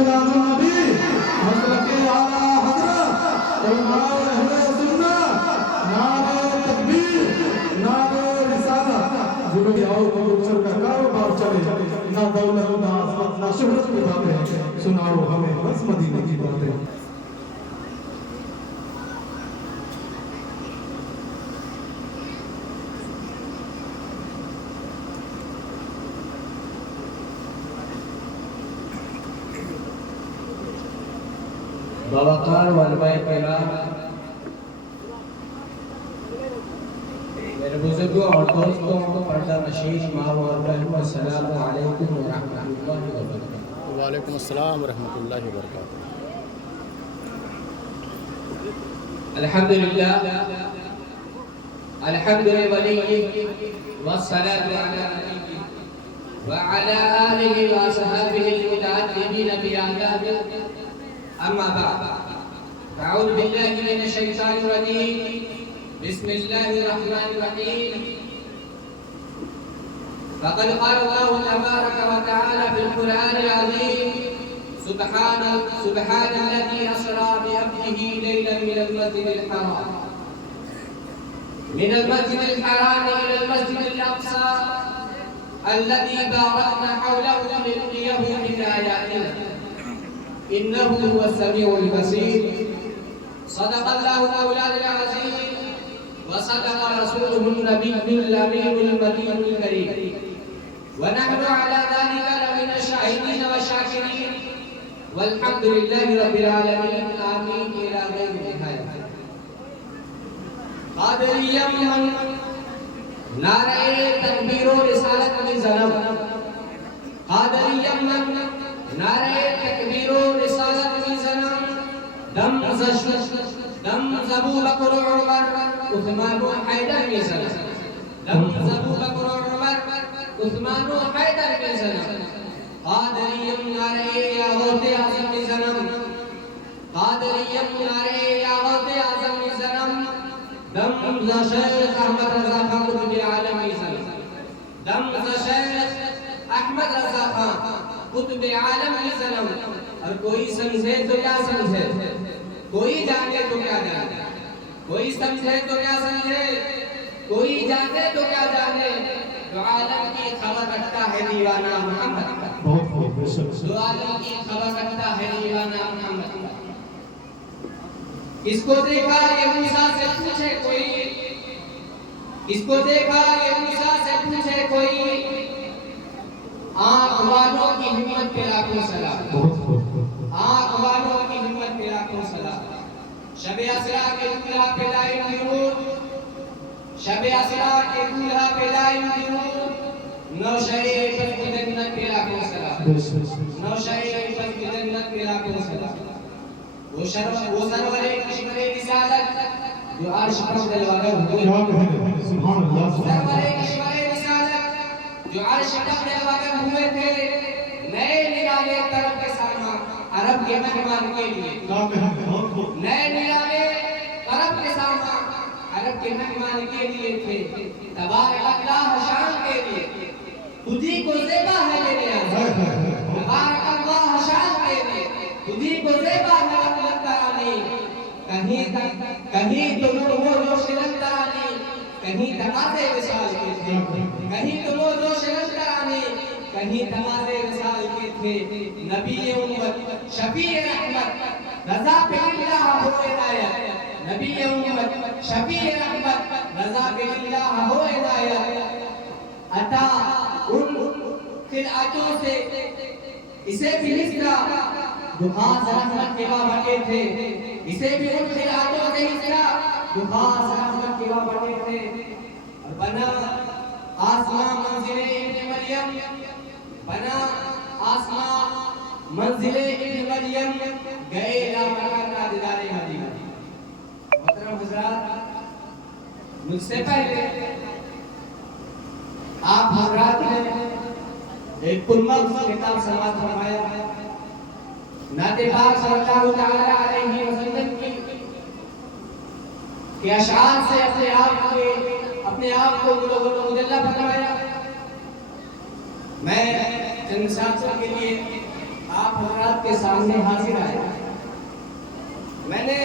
میلاد النبی مسلک اعلیٰ حضرت علماء اہل سنت نعرہ تکبیر نعرہ رسالت ضروری آؤ کبوتر کا کاروبار چلے نہ دولت نہ عظمت نہ شہرت کی باتیں سناؤ ہمیں بس مدینے کی باتیں باوقار علماء کرام، میرے بزرگوں اور دوستوں، پردہ نشین ماں و بہنوں، السلام علیکم ورحمۃ اللہ وبرکاتہ۔ وعلیکم السلام ورحمۃ اللہ وبرکاتہ۔ الحمدللہ الحمد لولی والصلاة علی نبیہ وعلی آلہ وصحبہ المتعددین بآداب، اما بعد فاعوذ باللہ من الشیطان الرجیم، بسم اللہ الرحمن الرحیم۔ فقد قال اللہ تبارک وتعالى في القرآن العظيم سبحان الذي أسرى بعبده ليلا من المسجد الحرام إلى المسجد الأقصى الذي باركنا حوله لنريه من آياتنا إنه هو السميع البصير۔ صدق الله مولانا العظيم وصدق رسوله النبي الأمين المكين الكريم، ونحن على ذلك لمن الشاهدين والشاكرين، والحمد لله رب العالمين، آمين إلى غير نهاية۔ قادریہ من نعرہ تکبیر و رسالت میں ظلم، قادریہ من نعرہ تکبیر و رسالت میں ظلم، دم زبو بکر عمر عثمان و حیدر میں ظلم، دم زبو بکر عمر عثمان و حیدر میں ظلم۔ قادریم نعرہ یاغوت اعظم میں ظلم، قادریم نعرہ یاغوت اعظم میں ظلم، دم شیخ احمد رضا خان قطب عالم میں ظلم، دم شیخ احمد رضا خان قطب عالم میں ظلم۔ اور کوئی سمجھے تو کیا سمجھے، کوئی جانے تو کیا جانے، کوئی سمجھے تو کیا سمجھے، کوئی جانے تو کیا جانے، جو عالم کی خبر رکھتا ہے دیوانہ محمد کا، جو عالم کی خبر رکھتا ہے دیوانہ محمد کا۔ اس کو دیکھا یہ موسیٰ سے پوچھے کوئی، اس کو دیکھا یہ موسیٰ سے پوچھے کوئی، آنکھ والوں کی ہمت پہ لاکھوں سلام، آنکھ والوں کی ہمت پہ لاکھوں سلام۔ شب اسرا کے دولہا پہ لائن درود، شب اسرا کے دولہا پہ لائن درود، نوشہر فضل جنت پہ لاکھوں سلام، نوشہر فضل جنت پہ لاکھوں سلام۔ وہ سرور کشمر رسالت جو عرش پر دلوگر ہوئے، سرور کشمر رسالت جو عرش پر دلوگر ہوئے تھے، نئے نرالے طرف کے سامنے عرب کے مہمان کے لیے، نئے نرالے طرف کے سامنے عرب کے مہمان کے لیے تھے، تبارک اللہ شان کے لیے، خودی کو زیبا ہے لینے آئے، تبارک اللہ شان کے لیے، خودی کو زیبا ہے رحمت ترانی، کہیں تو وہ جوش لندرانی، کہیں تقاضے وصال کے تھے، کہیں تو وہ جوش لندرانی، کہیں تقاضے وصال کے تھے۔ نبی امت شفیع رحمت رضا پہ اللہ ہو عنایت، نبی امت شفیع رحمت رضا پہ اللہ ہو عنایت۔ عطا ان خلعتوں سے اسے بھی حصہ جو خاص رحمت کے بابے تھے، اسے بھی ان خلعتوں سے حصہ جو خاص رحمت کے بابے تھے۔ اور بنا آسمان منزل ابن مریم، بنا آسمان منزل ابن مریم، گئے لا مکان دیدار مدینہ۔ محترم حضرات، مجھ سے پہلے آپ حضرات نے ایک پرمغز کتاب سماعت فرمایا، نعت پاک صلی اللہ تعالی علیہ وسلم کے اشعار سے اپنے آپ کو مجلہ فرمایا۔ میں چند ساتھوں کے لیے آپ حضرات کے سامنے حاضر آیا. میں نے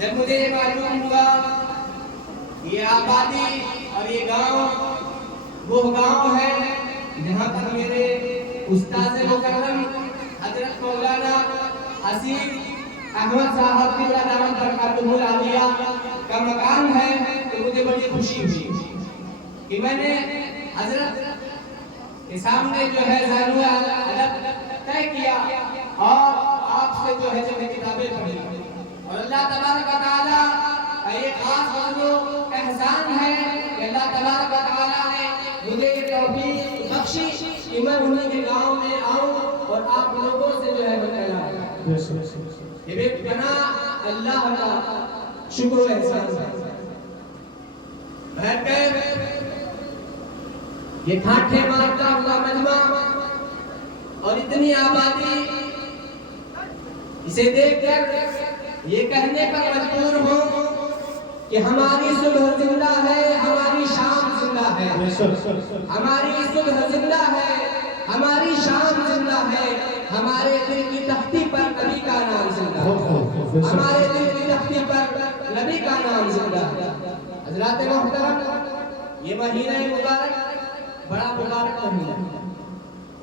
جب مجھے یہ معلوم ہوا یہ آبادی اور یہ گاؤں وہ گاؤں ہے جہاں پر میرے استاد مکرم حضرت مولانا حسین احمد صاحب کی دعوت برکاتہ العالیہ کا مقام ہے، تو مجھے بڑی خوشی ہوئی کہ میں نے حضرت کے سامنے جو ہے ذہن ادب طے کیا اور آپ سے جو ہے جو کتابیں پڑھی. اور اللہ تبارک و تعالیٰ کا یہ خاص فضل و احسان ہے کہ اللہ تبارک و تعالیٰ نے مجھے یہ توفیق بخشی کہ میں انہیں کے گاؤں میں آؤں اور آپ لوگوں سے جو ہے بتایا. یہ بے پناہ اللہ کا شکر و احسان ہے. بہر کر یہ ٹھاٹھے مارتا ہوا مجمع اور اتنی آبادی اسے دیکھ کر یہ کہنے پر مجبور ہوں کہ ہماری صبح زندہ ہے، ہماری شام زندہ ہے، ہماری صبح زندہ ہے، ہماری شام زندہ ہے، ہمارے دل کی تختی پر نبی کا نام زندہ ہے، ہمارے دل کی تختی پر نبی کا نام زندہ ہے. حضرات محترم، یہ مہینہ مبارک بڑا مبارک مہینہ.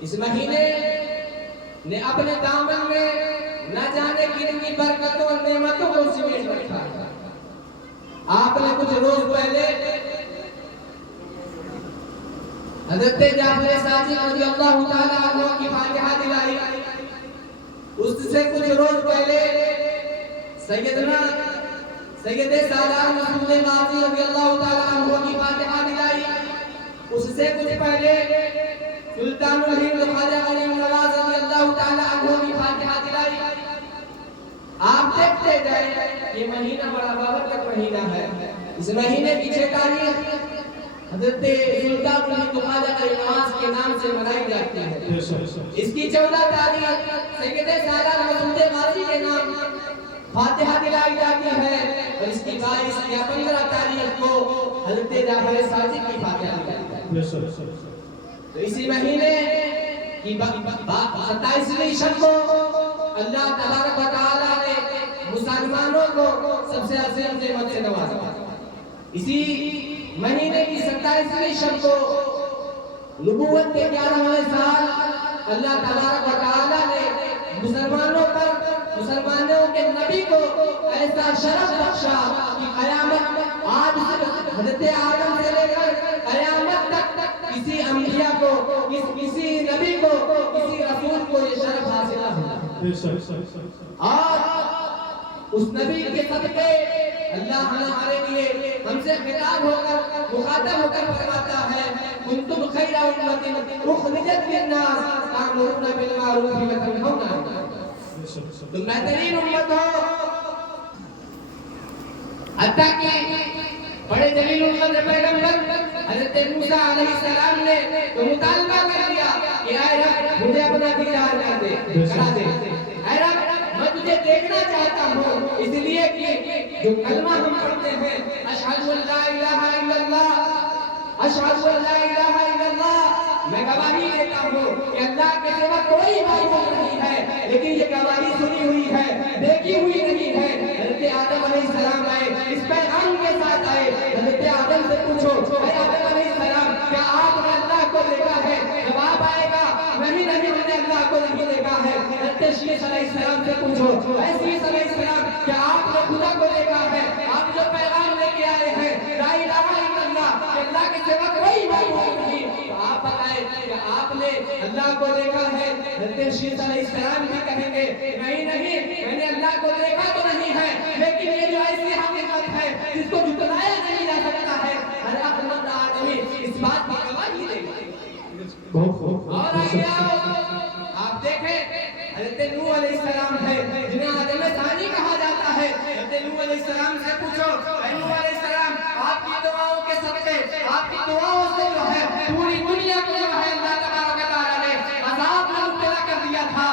اس مہینے نے اپنے دامن میں نہ جانے کتنی برکتوں اور نعمتوں کو سمیٹ رکھا ہے. آپ نے کچھ روز پہلے حضرت جعفر صادق رضی اللہ تعالیٰ عنہ کی فاتحہ دلائی. اس سے کچھ روز پہلے سیدنا سید سالار رسول ماضی رضی اللہ تعالیٰ عنہ کی فاتحہ دلائی. اس سے کچھ پہلے سلطان الہند خواجہ غریب نواز رضی اللہ تعالیٰ عنہ کی فاتحہ دلائی. آپ دیکھتے جائیں یہ مہینہ بڑا بابرکت مہینہ ہے. اس مہینے کی 6 تاریخ حضرت سلطان الہند خواجہ غریب نواز کے نام سے منائی جاتی ہے. اس کی 14 تاریخ سید سالار رسول ماضی کے نام فاتحہ دلائی جاتی ہے اور اس کی 22 یا 15 تاریخ کو حضرت جعفر صادق کی فاتحہ دلائی جاتی ہے. تو اسی مہینے کی 27ویں شب کو اللہ تبارک و تعالیٰ نے مسلمانوں کو سب سے عظیم نعمت سے نوازا. اسی مہینے کی 27ویں شب کو نبوت کے 11ویں سال اللہ تبارک و تعالیٰ نے مسلمانوں پر مسلمانوں کے نبی کو ایسا شرف بخشا کہ قیامت آج حضرت آدم سے لے کر قیامت تک کسی انبیاء کو کسی نبی کو کسی رسول کو یہ شرف حاصل ہوا. اور اس نبی کے صدقے اللہ ہمارے لیے ہم سے خطاب ہو کر مخاطب ہو کر فرماتا ہے کنتم خیر امۃ اخرجت للناس تأمرون بالمعروف وتنهون عن المنکر. تم بہترین امت ہو. حتیٰ کہ بڑے جلیل القدر پیغمبر حضرت موسیٰ علیہ السلام نے تو مطالبہ کر دیا کہ اے رب مجھے اپنا دیدار کرا دے. اے رب میں تجھے دیکھنا چاہتا ہوں، اس لیے کہ جو کلمہ ہم پڑھتے ہیں اشہد ان لا الہ الا اللہ، اشہد ان لا الہ الا اللہ، میں گواہی دیتا ہوں کہ اللہ کے سوا کوئی معبود نہیں ہے، لیکن یہ گواہی سنی ہوئی ہے دیکھی ہوئی نہیں ہے. حضرت آدم علیہ السلام آئے، اس پیغام کے ساتھ آئے. حضرت آدم سے پوچھو اے آدم علیہ السلام کیا آپ نے اللہ کو دیکھا ہے؟ جواب آئے گا نہیں ہم نے اللہ کو نہیں دیکھا ہے. حضرت شیش علیہ السلام سے پوچھو اے شیش علیہ السلام کیا آپ نے خدا کو دیکھا ہے؟ آپ جو پیغام لے کے آئے ہیں لا الہ الا اللہ کہ اللہ کے سوا کوئی معبود نہیں، آپ بتائیں کہ آپ نے اللہ کو دیکھا ہے؟ حضرت شیش علیہ السلام بھی کہیں گے نہیں میں نے اللہ کو دیکھا تو نہیں ہے، لیکن یہ جو ایسی حقیقت ہے جس کو جھٹلایا نہیں جا سکتا ہے، ہر عقل مند آدمی اس بات کی گواہی دے گا. اور آئیے آپ دیکھیں حضرت نوح علیہ السلام ہے جنہیں آدم ثانی کہا جاتا ہے. حضرت نوح علیہ السلام سے پوچھو اے نوح علیہ السلام آپ کی دعاؤں کے صدقے آپ کی دعاؤں سے جو ہے پوری دنیا کو جو ہے اللہ تبارک و تعالیٰ نے عذاب میں مبتلا کر دیا تھا.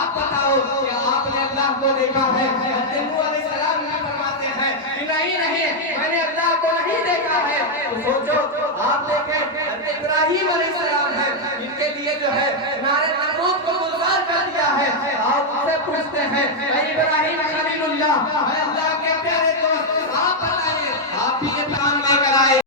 آپ بتاؤ کہ آپ نے اللہ کو دیکھا ہے؟ حضرت نوح علیہ السلام نے فرماتے ہیں کہ نہیں میں نے اللہ کو نہیں دیکھا ہے. تو سوچو آپ دیکھیں حضرت ابراہیم علیہ السلام ہے جن کے لیے جو ہے نارے نمرود کو گلزار کر ہے آپ سے پوچھتے ہیں اے ابراہیم خلیل اللہ، اے اللہ کے پیارے دوست، آپ بتائیے آپ بھی یہ پیغام لے کر آئے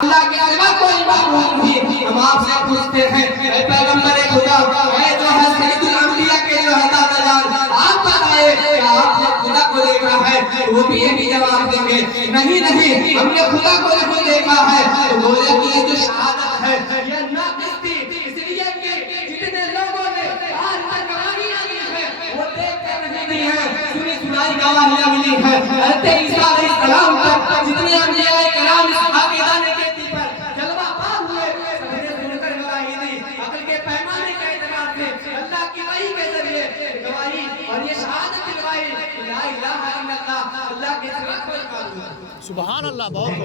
اللہ کے علاوہ کوئی معبود نہیں، ہم آپ سے پوچھتے ہیں اے پیغمبر خدا، اے جو ہے سید الانبیاء کے جو ہے دادا جان، آپ بتائیے کہ آپ نے خدا کو دیکھا ہے؟ وہ بھی یہی جواب دیں گے نہیں نہیں، ہم نے خدا کو نہیں دیکھا ہے۔ تو بولے کہ یہ جو شہادت ہے یہ ناقص تھی، اس لیے کہ جتنے لوگوں نے آج تک گواہیاں دی ہیں وہ دیکھ کر نہیں ہیں، سنی سنائی گواہیاں ملی ہیں۔ حضرت عیسیٰ علیہ السلام تک جتنے انبیاء کرام اس عقیدہ نے کہتی پر جلوہ پار ہوئے، سب نے سن کر گواہی دی، عقل کے پیمانے کے اعتبار سے اللہ کی وحی کے ذریعے گواہی اور یہ شہادت دلوائی لا الہ الا اللہ، اللہ کے سوا کوئی معبود نہیں۔ سبحان اللہ، بہت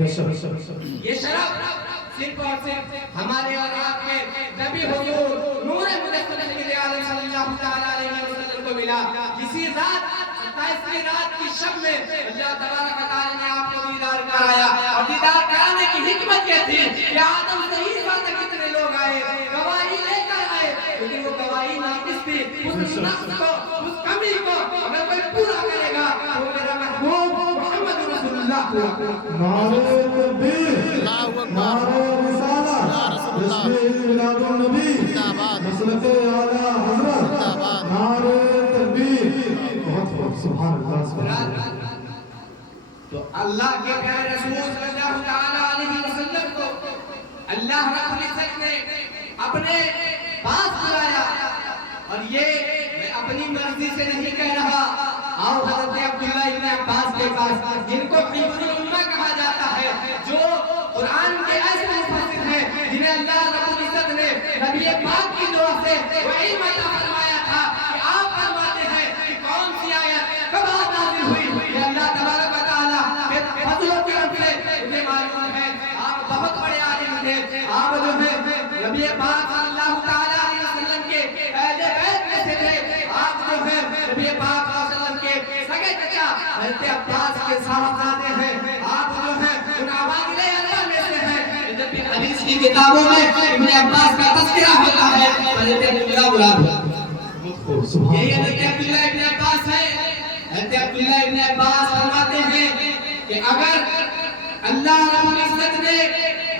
یہ شرف صرف اور صرف ہمارے اور آپ کے نبی حضور نور مجسد عالم صلی اللہ تعالیٰ علیہ وسلم کو ملا۔ اسی رات 27ویں رات کی شب میں اللہ تبارک و تعالیٰ نے آپ کو دیدار کرایا، اور دیدار کرانے کی حکمت یہ تھی کہ آدم سے عیسیٰ تک کتنے لوگ آئے، گواہی لے کر آئے، لیکن وہ گواہی ناقص تھی۔ اس نقص کو، اس کمی کو اگر کوئی پورا کرے گا تو میرا محبوب محمد رسول اللہ پورا کرے گا۔ نعرہ تکبیر، نعرہ رسالہ، جشن میلاد النبی، مسلک اعلیٰ حضرت، نعرہ تکبیر۔ بہت سبحان اللہ، سبحان اللہ۔ تو اللہ کے پیارے رسول صلی اللہ تعالیٰ علیہ وسلم کو اللہ رب العزت نے اپنے پاس بلایا، اور یہ میں اپنی مرضی سے نہیں کہہ رہا۔ آؤ حضرت عبداللہ ابن عباس کے پاس، جن کو حبر الامہ کہا جاتا ہے، جو قرآن کے ایسے مفسر ہیں جنہیں اللہ رب العزت نے نبی پاک کی دعا سے وہ علم عطا فرمایا تھا کہ آپ فرماتے ہیں کہ کون سی آیت کب نازل ہوئی، یہ اللہ تبارک و تعالیٰ کے فضل و کرم سے مجھے معلوم ہے۔ آپ بہت بڑے عالم تھے، آپ جو ہے نبی پاک صلی اللہ تعالیٰ علیہ وسلم کے اہل بیت میں سے تھے، آپ جو ہے نبی پاک صلی اللہ علیہ وسلم کے سگے چچا حضرت عباس کے صاحبزادے ہیں، آپ جو ہے ان عوامل اللہ میں سے ہیں۔ جب بھی حدیث کی کتابوں میں ابن عباس کا تذکرہ ہوتا ہے حضرت عبداللہ مراد یہی حضرت عبداللہ ابن عباس ہے۔ حضرت عبداللہ ابن عباس فرماتے ہیں کہ اگر اللہ رب العزت نے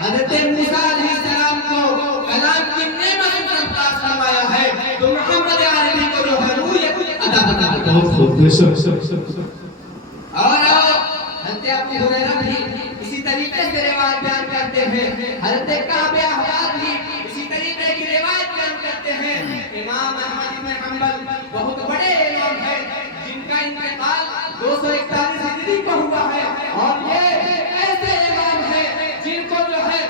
حضرت موسیٰ علیہ السلام کو کلام کی نعمت پر پاس فرمایا ہے تو محمد عربی کو جو ہے نوریت عطا فرمایا ہے۔ اور حضرت ابو ہریرہ بھی اسی طریقے سے روایت بیان کرتے ہیں، حضرت کعب احبار بھی اسی طریقے کی روایت بیان کرتے ہیں۔ امام احمد بن حنبل بہت بڑے امام ہیں جن کا انتقال 241 ہجری کو ہوا ہے، اور یہ ایسے امام ہیں جن کو جو ہے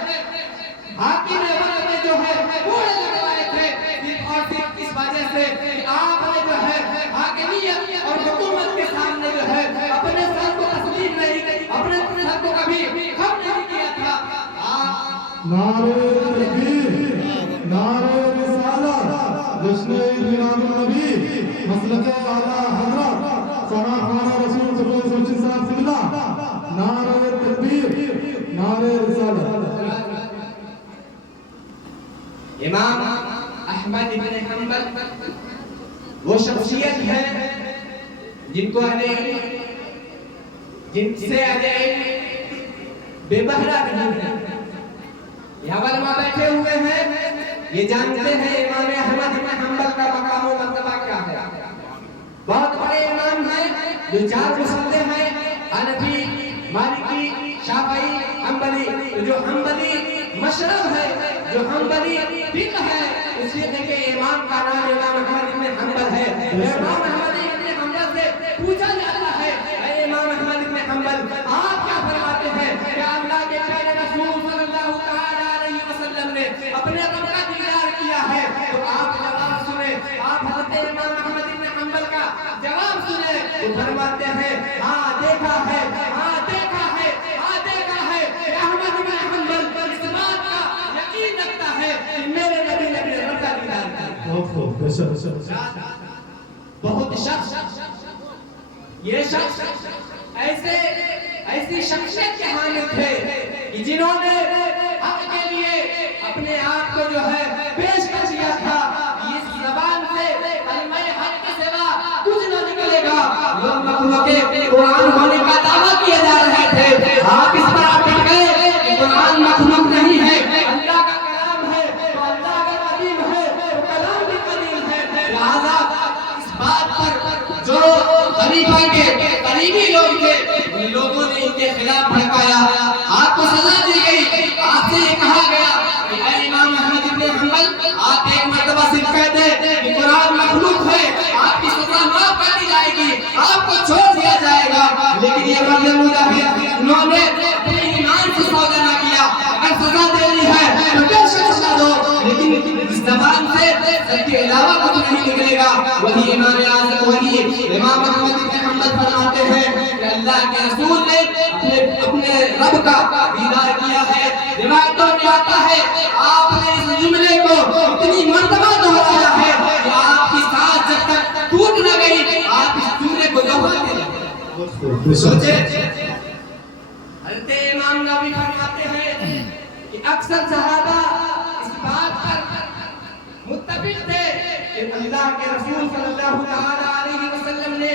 حاکم وقت میں جو ہے پورے لگوائے تھے، صرف اور صرف اس وجہ سے کہ آپ نے جو ہے حاکمیت اور حکومت کے سامنے جو ہے اپنے سر کو تسلیم نہیں، اپنے سر کو کبھی خم نہیں کیا تھا۔ نعرہ تکبیر، نعرہ رسالہ، جشن میلاد النبی، مسلک اعلیٰ حضرت سرکار رسول صلی اللہ علیہ وسلم، نعرہ تکبیر، نعرہ رسالہ۔ امام احمد بن حنبل وہ شخصیت ہے جن کو جن سے بے بہرا نہیں ہے۔ یہاں علماء بیٹھے ہوئے ہیں، یہ جانتے ہیں امام احمد بن حنبل کا مقام و مرتبہ کیا ہے۔ بہت بڑے امام ہیں جو 4 مسئلے ہیں، حنفی، مالکی، شافعی، حنبلی۔ جو حنبلی مشرب ہے، جو حنبلی فقہ ہے، اس فقہ کے امام کا نام امام احمد بن حنبل ہے۔ امام احمد بن حنبل سے پوچھا جاتا ہے اے امام احمد بن حنبل آپ کیا فرماتے ہیں کہ اللہ کے پیارے رسول صلی اللہ تعالیٰ علیہ وسلم نے اپنے رب کا دیدار کیا ہے، تو آپ جواب سنیں، آپ حضرت امام احمد بن حنبل کا جواب سنیں، وہ فرماتے ہیں ہاں دیکھا ہے، ہاں دیکھا ہے، ہاں دیکھا ہے کہ احمد بن حنبل اس بات کا یقین رکھتا ہے کہ میرے نبی نے اپنے رب کا دیدار کیا۔ بہت شخص، یہ شخص ایسی شخصیت کے حامل تھے کہ جنہوں نے حق کے لیے اپنے آپ کو جو ہے پیش کر دیا تھا، مخلوق کے قرآن ہونے کا دعویٰ کیے جا رہے تھے، آپ اس پر آپ ڈٹ گئے کہ قرآن مخلوق نہیں ہے، اللہ کا کلام ہے، تو اللہ اگر قدیم ہے تو کلام بھی قدیم ہے۔ لہذا اس بات پر جو خلیفہ کے قریبی لوگ تھے ان لوگوں نے ان کے خلاف بھڑکایا، آپ کو سزا دی گئی، آپ سے یہ کہا گیا کہ اے امام احمد بن حنبل آپ ایک مرتبہ صرف کہتے کہ قرآن مخلوق ہے، آپ کی سزا معاف کر دی جائے گی، آپ کو چھوڑ دیا جائے گا، لیکن یہ مرد مجاہد انہوں نے اپنے ایمان سے سودا نہ کیا، اگر سزا دینی ہے تو بے شک سزا دو، لیکن اس زبان سے اس کے علاوہ کچھ نہیں نکلے گا۔ وہی امام اعظم وہی امام احمد بن حنبل فرماتے ہیں کہ اللہ کے رسول نے اپنے رب کا دیدار کیا ہے، روایتوں میں آتا ہے آپ نے اس جملے کو اتنی مرتبہ دہرایا ہے کہ آپ کی سانس جب تک ٹوٹ نہ گئی آپ اس جملے کو دہراتے رہے۔ سوچے حضرت امام نووی فرماتے ہیں کہ اکثر صحابہ اس بات پر متفق تھے کہ اللہ کے رسول صلی اللہ تعالی علیہ وسلم نے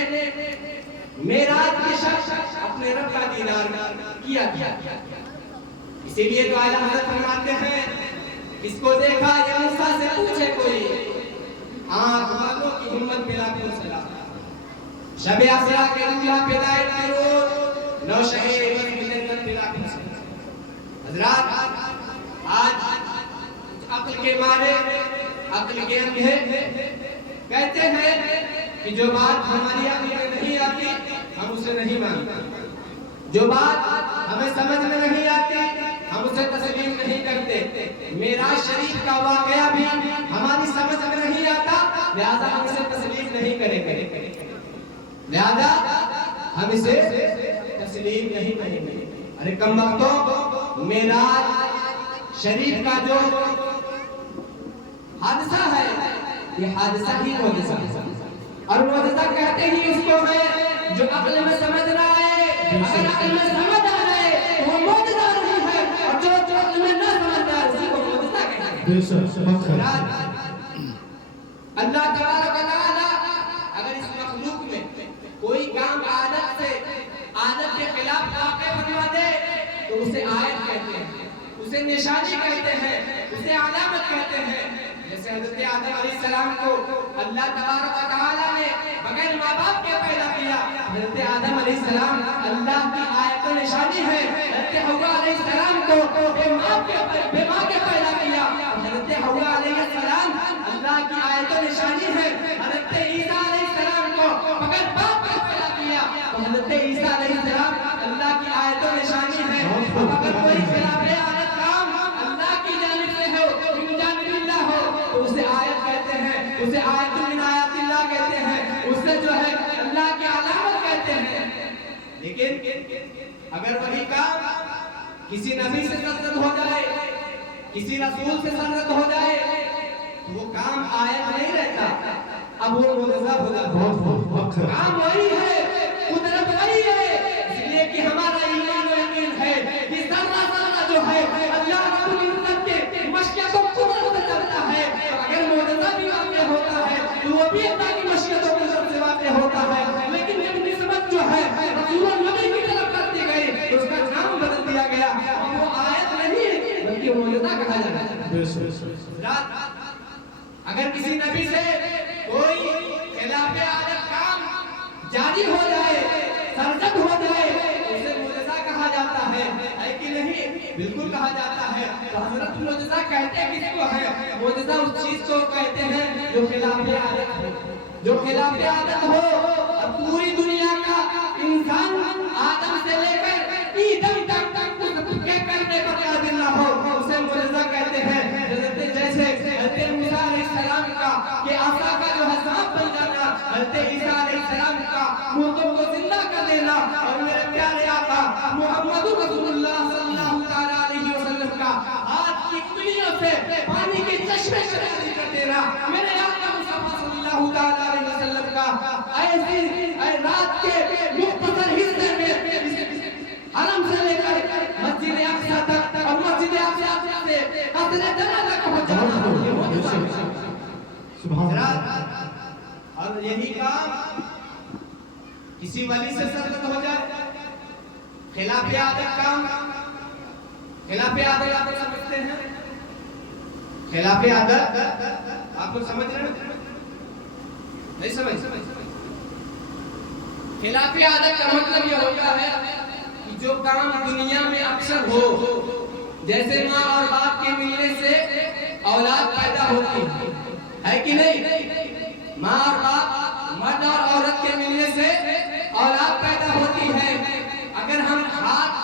معراج کے شب اپنے رب کا دیدار کیا۔ اسی لیے تو اعلیٰ حضرت فرماتے ہیں اس کو دیکھا یا موسیٰ سے پوچھے کوئی، آنکھ والوں کی ہمت ملا کیوں سلام، شب اسرا کے رولا پیدائش کے روز نوشہ جنت ملا کیوں سلام۔ حضرات آج عقل کے مارے عقل کے اندھے کہتے ہیں کہ جو بات ہماری عقل میں نہیں آتی ہم اسے نہیں مانتے، جو بات ہمیں سمجھ میں نہیں آتی ہم اسے تسلیم نہیں کرتے۔ معراج شریف کا واقعہ بھی ہماری سمجھ میں نہیں آتا لہذا ہم اسے تسلیم نہیں کریں گے، لہذا ہم اسے تسلیم نہیں کریں گے۔ ارے کم وقتوں معراج شریف کا جو حادثہ ہے یہ حادثہ ہی معجزہ ہے، اور معجزہ کہتے ہی اس کو ہے جو عقل میں سمجھ نہ آئے، اگر عقل میں سمجھ آ جائے تو وہ معجزہ نہیں ہے، اور جو عقل میں نہ سمجھ آئے اسی کو معجزہ کہتے ہیں۔ اللہ تبارک و تعالی اگر اس مخلوق میں کوئی کام عادت کے خلاف واقع بنا دے تو اسے آیت کہتے ہیں، اسے نشانی کہتے ہیں، اسے علامت کہتے ہیں۔ جیسے حضرت آدم علیہ السلام کو اللہ تبارک و تعالی نے بغیر ماں باپ کے پیدا کیا، حضرت آدم علیہ السلام اللہ کی آیت و نشانی ہے۔ حضرت حوا علیہ السلام کو بے ماں کے پیدا کیا، حضرت حوا علیہ السلام اللہ کی آیت و نشانی ہے۔ حضرت عیسیٰ علیہ السلام کو بغیر باپ کے پیدا کیا، حضرت عیسیٰ علیہ السلام اللہ کی آیت و نشانی ہے۔ اگر کوئی خلاف عادت کام اللہ کی جانب سے ہو، من جانب اللہ ہو تو اسے آیت کہتے ہیں، اسے آیت من آیات اللہ کہتے ہیں، اسے جو ہے اللہ کی علامت کہتے ہیں۔ لیکن اگر وہی کام کسی نبی سے سرزد ہو جائے، کسی رسول سے سرزد ہو جائے تو وہ کام آیت نہیں رہتا، اب وہ معجزہ ہو جاتا ہے۔ کام وہی ہے، قدرت وہی ہے، اس لیے کہ ہمارا ایمان و یقین ہے کہ ذرہ ذرہ جو ہے اللہ رب العزت کے مشیت و قدرت سے چلتا ہے۔ اگر معجزہ بھی واقع ہوتا ہے تو وہ بھی اللہ کی مشیت و قدرت سے واقع ہوتا ہے، لیکن جب نسبت جو ہے رسول النبی کی طرف کر دی گئی تو اس کا نام بدل دیا گیا، وہ آیت نہیں بلکہ معجزہ کہا جاتا ہے۔ اگر کسی نبی سے کوئی خلاف عادت کام جاری ہو جائے، سرزد ہو جائے، اسے معجزہ کہا جاتا ہے کہ نہیں؟ بالکل کہا جاتا ہے۔ تو حضرت معجزہ کہتے کس کو ہے؟ معجزہ اس چیز کو کہتے ہیں جو خلاف عادت ہو، جو خلاف عادت ہو، اور پوری دنیا کا انسان آدم سے لے کر ایدم تک اس کے کرنے پر قادر نہ ہو، اسے معجزہ کہتے ہیں۔ جیسے حضرت موسیٰ علیہ السلام کا کہ عصا کا جو ہے سانپ بن جانا، حضرت عیسیٰ علیہ السلام کا مردوں کو زندہ کر دینا، اور میرے پیارے آقا محمد رسول اللہ صلی اللہ تعالی علیہ وسلم کا ہاتھ کی انگلیوں سے پانی کے چشمے سے جاری کر دینا، میرے آقا مصطفیٰ صلی اللہ تعالی علیہ وسلم کا ایسی رات کے مختصر حصے میں حرم سے لے کر مسجد اقصی تک اور مسجد اقصی سے قصر جنہ تک پہنچانا، اور یہی کام کسی ولی سے سرزد ہو جائے، خلاف عادت کام، خلاف عادت آپ سمجھتے ہیں؟ خلاف عادت آپ کو سمجھ رہے ہیں؟ نہیں سمجھ؟ خلاف عادت کا مطلب یہ ہوتا ہے کہ جو کام دنیا میں اکثر ہو، جیسے ماں اور باپ کے ملنے سے اولاد پیدا ہوتی ہے کہ نہیں؟ ماں اور باپ، مرد اور عورت کے ملنے سے اولاد پیدا ہوتی ہے۔ اگر ہم ہاتھ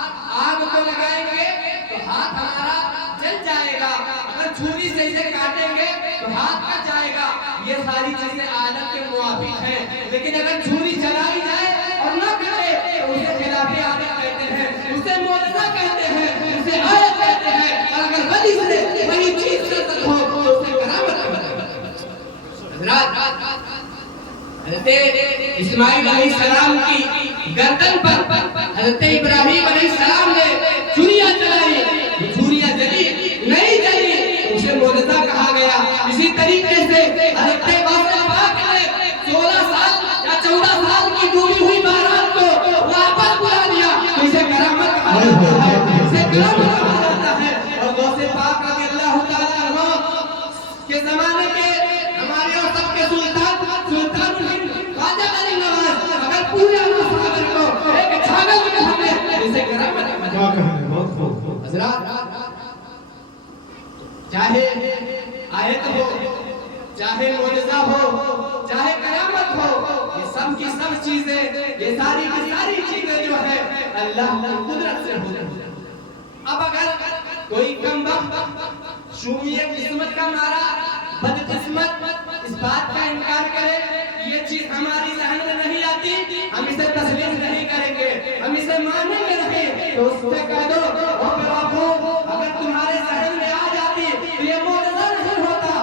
آگ کو لگائیں گے تو ہاتھ ہمارا جل جائے گا، اگر چھری سے اسے کاٹیں گے تو ہاتھ کٹ جائے گا۔ یہ ساری چیزیں عادت کے موافق ہیں، لیکن اگر چھری چلائی جائے اور نہ کٹے تو اسے خلاف عادت کہتے ہیں، اسے معجزہ کہتے ہیں، اسے آیت کہتے ہیں۔ اور اگر ولی سے وہی چیز صدق ہو تو اسے کرامت کہتے ہیں۔ حضرات، حضرت اسماعیل علیہ السلام کی گردن پر حضرت ابراہیم علیہ السلام نے چھریاں چلائی، یہ چھریاں جلی نہیں جلی، اسے معجزہ کہا گیا۔ اسی طریقے سے حضرت غوث پاک نے 16 سال یا 14 سال کی ڈوبی ہوئی بارات کو واپس بلا دیا، تو اسے کرامت کہا جاتا ہے، اسے کرامت کہا جاتا ہے۔ اور غوث پاک رضی اللہ تعالیٰ عنہ کے زمانے کے ہمارے اور سب کے سلطان الہند خواجہ علی نواز اگر پورے مسافر کو ایک چھاگل میں ہمیں اسے کرامت کہا جاتا ہے۔ حضرات، چاہے آیت ہو، چاہے معجزہ ہو، چاہے کرامت ہو، یہ سب کی سب چیزیں، یہ ساری کی ساری چیزیں جو ہے اللہ کی قدرت سے ہوتی ہیں۔ اب اگر کوئی کم وقت شومیت قسمت کا مارا بدقسمت اس بات کا انکار کرے کہ یہ چیز ہماری ذہن میں نہیں آتی، ہم اسے تسلیم نہیں کریں گے، ہم اسے مانیں گے نہیں، تو اس سے کہہ دو او بیوقوف، اگر تمہارے ذہن میں آ جاتی تو یہ معجزہ نہیں ہوتا۔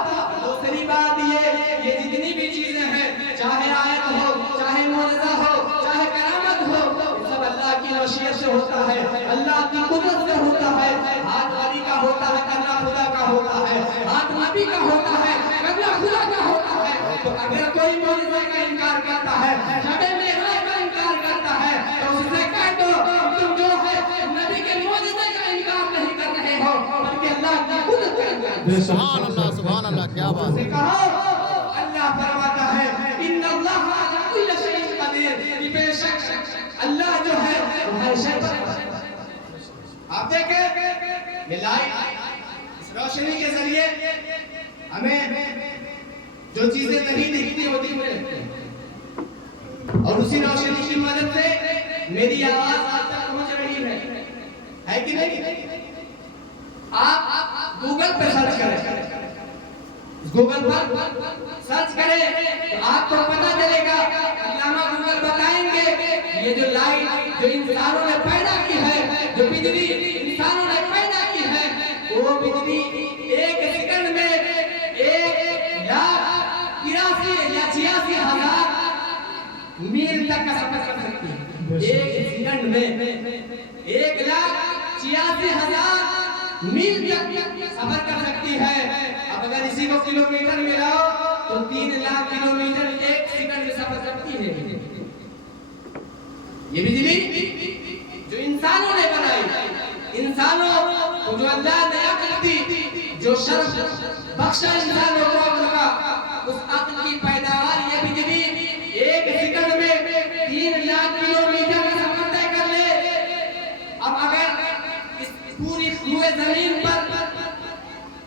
دوسری بات یہ جتنی بھی چیزیں ہیں، چاہے آیت ہو، چاہے معجزہ ہو، چاہے کرامت ہو، یہ سب اللہ کی مشیت سے ہوتا ہے، اللہ کی قدرت سے ہوتا ہے۔ ہاتھ ولی کا ہوتا ہے، کرنا خدا کا ہوتا ہے، ہاتھ نبی کا ہوتا ہے، کرنا خدا کا ہوتا ہے۔ تو اگر کوئی معجزہ کا انکار کرتا ہے، شب معراج کا انکار کرتا ہے، تو اسے کہہ دو تم جو ہے نبی کے معجزے کا انکار نہیں کر رہے ہو بلکہ اللہ کی قدرت کا انکار۔ سبحان اللہ، سبحان اللہ، کیا بات ہے۔ اللہ فرماتا ہے ان اللہ علی کل شیء قدیر، بے شک اللہ جو ہے وہ ہر شے پر قادر ہے۔ آپ دیکھیں یہ لائٹ، اس روشنی کے ذریعے ہمیں جو چیزیں نہیں دکھتی ہوتی ہوئے رہتی ہیں، اور اسی روشنی کی مدد سے میری آواز آپ تک پہنچ رہی ہے کہ نہیں؟ آپ گوگل پہ سرچ کریں، گوگل پر سرچ کریں تو آپ کو پتہ چلے گا، علامہ گوگل بتائیں گے یہ جو لائٹ جو انسانوں نے پیدا کی ہے، جو بجلی انسانوں نے پیدا کی ہے، وہ بجلی ایک سیکنڈ میں 1,83,000 یا 86,000 میل تک کا سفر کر سکتی ہے۔ ایک سیکنڈ میں 1,86,000 میل تک سفر کر سکتی ہے۔ اب اگر اسی کو کلومیٹر میں لاؤ تو 3 لاکھ کلومیٹر ایک سیکنڈ میں سفر کرتی ہے۔ یہ بجلی جو انسانوں نے بنائی، انسانوں کو جو اللہ نے عقل دی، جو شرف بخشا انسانوں کو عقل کا، اس عقل کی پیداوار یہ بجلی ایک سیکنڈ میں 3 لاکھ کلومیٹر کا سفر طے کر لے۔ اب اگر اس پوری روئے زمین پر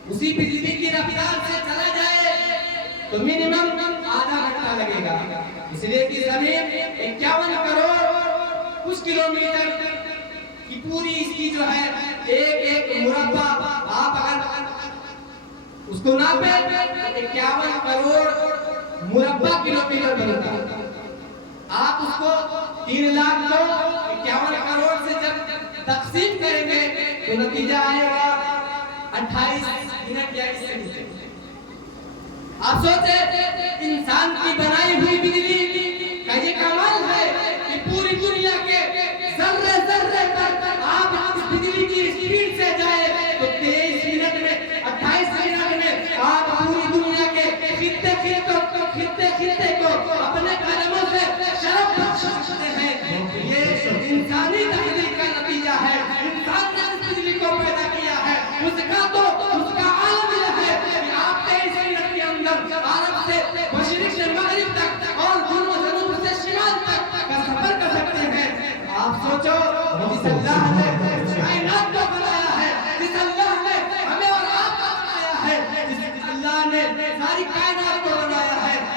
اسی بجلی کی رفتار سے چلا جائے تو منیمم آدھا گھنٹہ لگے گا، اس لیے کہ زمین 51 کروڑ کچھ کلومیٹر کی پوری اس کی جو ہے ایک مربع آپ اگر اس کو ناپیں 51 کروڑ مربع کلومیٹر بنتا ہے۔ آپ اس کو 3 لاکھ کو 51 کروڑ سے جب تقسیم کریں گے تو نتیجہ آئے گا 28 منٹ یا اس سے نیچے۔ آپ سوچیں انسان کی بنائی ہوئی بجلی کا یہ کمال ہے کہ پوری دنیا کے ذرے ذرے تک آپ اس بجلی کی اسپیڈ سے جائے تو 23 منٹ میں 28 منٹ میں آپ پوری دنیا کے خطے کو اپنے قدموں سے شرف بخش سکتے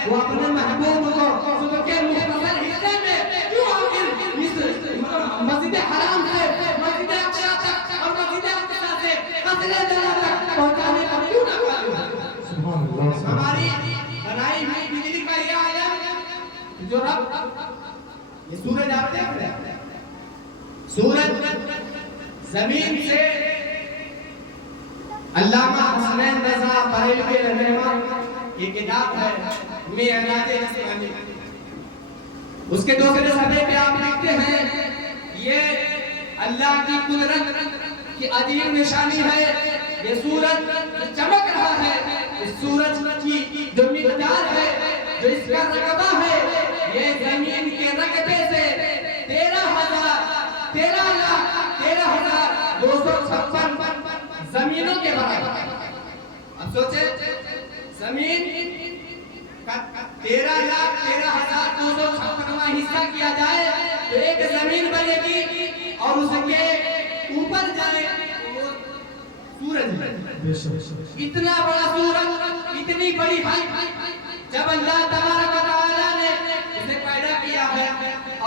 وہ اپنے محبوب کو صبح کے مختصر حصے میں کیوں آخر مسجد حرام سے مسجد اقصی تک اور مسجد اقصی سے قصر جلال تک پہنچانے کا کیوں نہ کروں؟ ہماری بنائی ہوئی بجلی کا یہ عالم جو رب، یہ سورج آپ دیکھ رہے ہیں، سورج زمین سے علامہ حسنین رضا بریلوی رحمہ یہ کتاب ہے معراج آسمانی، اس کے دوسرے صفحے پہ آپ لکھتے ہیں یہ اللہ کی قدرت کی عظیم نشانی ہے، یہ سورج چمک رہا ہے، اس سورج کی جو مقدار ہے، جو اس کا رقبہ ہے، یہ زمین کے رقبے سے 13,256 زمینوں کے برابر ہے۔ اب سوچیں زمین کا 13,13,256واں حصہ کیا جائے تو ایک زمین بنے گی اور اس کے اوپر جائے سورج، اتنا بڑا سورج، اتنی بڑی ہائٹ جب اللہ تبارک و تعالیٰ نے اسے پیدا کیا ہے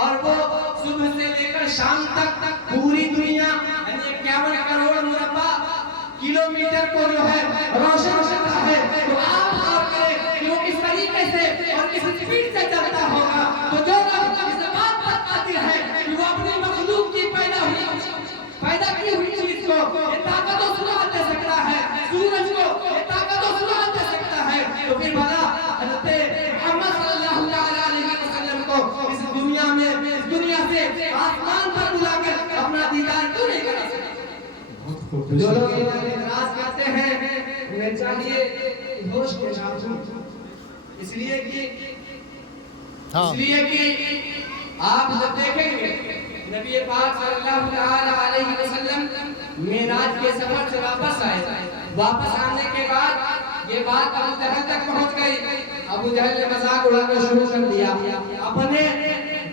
اور وہ صبح سے لے کر شام تک پوری دنیا یعنی 51 کروڑ مربع کلومیٹر کو جو ہے روشن کرتا ہے، تو آپ غور کریں کہ وہ کس طریقے سے اور کس سپیڈ سے چلتا ہوگا۔ تو جو رب اس بات پر قادر ہے کہ وہ اپنی مخلوق کی پیدا کی ہوئی چیز کو یہ طاقت و صلاحیت دے سکتا ہے، سورج کو یہ طاقت و صلاحیت دے سکتا ہے، تو پھر بھلا حضرت محمد صلی اللہ علیہ وسلم کو اس دنیا میں اس دنیا سے آسمان پر بلا کر اپنا دیدار کیوں نہیں کرا سکتا؟ جو لوگ اعتراض کرتے ہیں انہیں چاہیے کہ ہوش کے ساتھ اس لیے کہ آپ جب دیکھیں گے نبی پاک صلی اللہ علیہ وسلم معراج کے سفر سے واپس آئے، واپس آنے کے بعد یہ بات ابو جہل تک پہنچ گئی، ابو جہل نے مذاق اڑانا شروع کر دیا، اپنے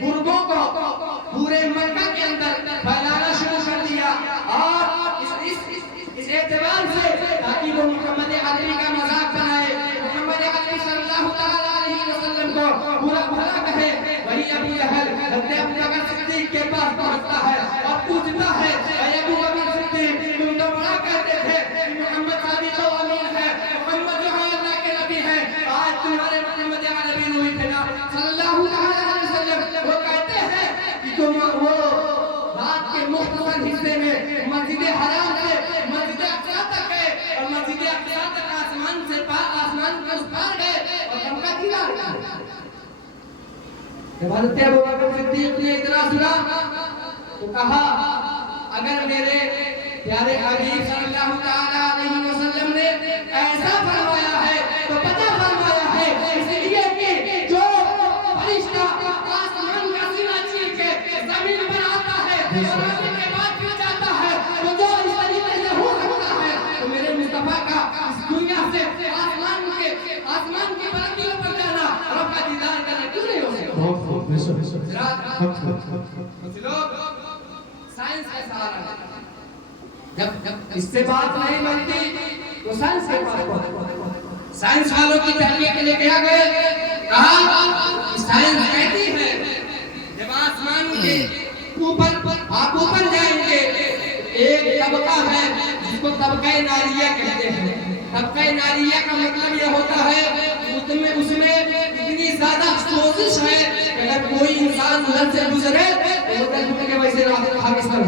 گروہوں کو پورے مکہ کے اندر پھیلانا شروع کر دیا، اور اس اعتبار سے تاکہ وہ محمد عربی کا مذاق بنائے، محمد عربی صلی اللہ علیہ وسلم کو برا بھلا کہے۔ وہی ابو جہل حضرت ابوبکر صدیق کے پاس پہنچتا ہے اور پوچھتا ہے اے ابو بکر صدیق، تم تو بڑا کہتے تھے کہ محمد صادق و امین ہے، محمد جو ہے اللہ کے نبی ہے، آج تمہارے محمد عربی روی پھیلا صلی اللہ علیہ وسلم وہ کہتے ہیں کہ تم وہ رات کے مختصر حصے میں مسجد حرام سے مسجد اقصی تک گئے اور مسجد اقصی تک آسمان سے آسمان کے اس پار گئے اور ہم کا دیدار کیا۔ جب حضرت ابوبکر صدیق نے اتنا سنا تو کہا اگر میرے پیارے حبیب صلی اللہ علیہ وسلم نے ایسا فرمایا ہے تو پتہ فرمایا ہے، اس لیے کہ جو فرشتہ آسمان کا سینہ چیر کے زمین پر آتا ہے اور آنے کے بعد پھر جاتا ہے، تو جو اس طریقے سے ہو سکتا ہے تو میرے مصطفیٰ کا اس دنیا سے آسمان کی بلندیوں پر جانا، رب کا دیدار کرنا کیوں نہیں ہو سکتا؟ لوگ سائنس کا سہارا لیتے ہیں، جب اس سے بات نہیں بنتی تو سائنس کے پاس پہنچتے، سائنس والوں کی تحقیق کے لیے کیا گئے، کہا سائنس کہتی ہے جب آسمان کے اوپر آپ اوپر جائیں گے ایک طبقہ ہے جس کو طبقہ ناریہ کہتے ہیں، طبقہ ناریہ کا مطلب یہ ہوتا ہے اس میں اتنی زیادہ سوزش ہے کہ اگر کوئی انسان ادھر سے گزرے تو ادھر گزر کے ویسے پاکستان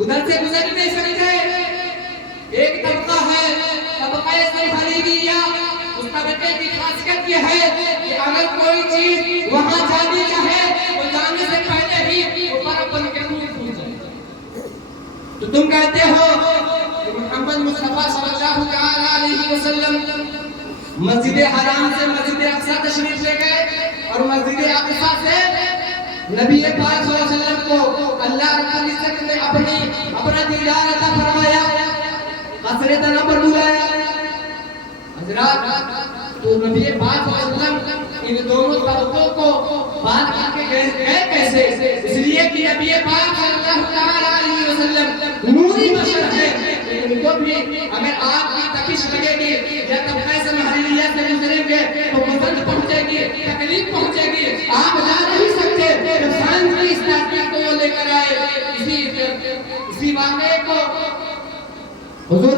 ادھر سے گزر نہیں سکتے۔ ایک طبقہ ہے طبقہ زمخریبیہ، اس طبقے کی خاصیت یہ ہے کہ اگر کوئی چیز وہاں جانے چاہے تو جانے سے پہلے ہی وہ برف بن کے منہ پھول جائے۔ تو تم کہتے ہو کہ محمد مصطفیٰ صلی اللہ علیہ وسلم مسجد حرام سے مسجد اقصی تشریف لے گئے اور مسجد اقصی سے نبی پاک صلی اللہ علیہ وسلم کو اللہ رب العزت نے اپنا دیدار عطا فرمایا، قصر طرح پر بلایا۔ حضرات تو نبی پاک صلی اللہ علیہ وسلم ان دونوں طبقوں کو بات کر کے گئے کیسے؟ اس لیے کہ نبی پاک صلی اللہ علیہ وسلم نوری بشر ہے، ان کو بھی اگر آپ کی تپش لگے گی یا طبقہ سے محریریت سے گزریں گے تو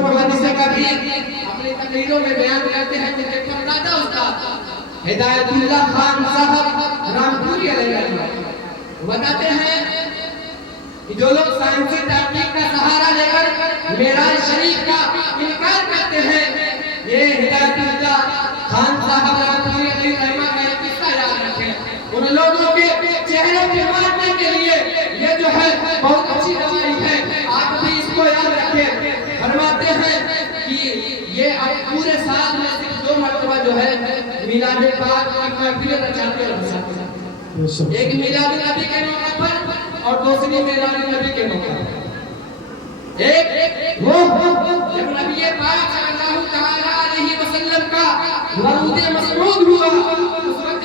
محدث کبیر اپنی تقریروں میں بیان کرتے ہیں کہ پردادا استاد ہدایت اللہ خان صاحب رامپوری علیہ السلام بتاتے ہیں کہ جو لوگ سائنسی تحقیق کا سہارا لے کر معراج شریف کا انکار کرتے ہیں یہ ہدایت اللہ خان صاحب رامپوری علیہ السلام کا ایک قصہ یاد رکھیں ان لوگوں کے چہرے پہ مارنے کے لیے یہ جو ہے بہت اچھی دوائی ہے آپ بھی اس کو یاد رکھیں فرماتے ہیں کہ یہ پورے سال میں صرف 2 مرتبہ جو ہے میلاد پاک کی محفل رچاتے رہتے ایک میلاد نبی کے موقع پر اور دوسری میلاد نبی کے موقع پر ایک وہ جب نبی پاک صلی اللہ تعالی علیہ وسلم کا ورود مسعود ہوا اس وقت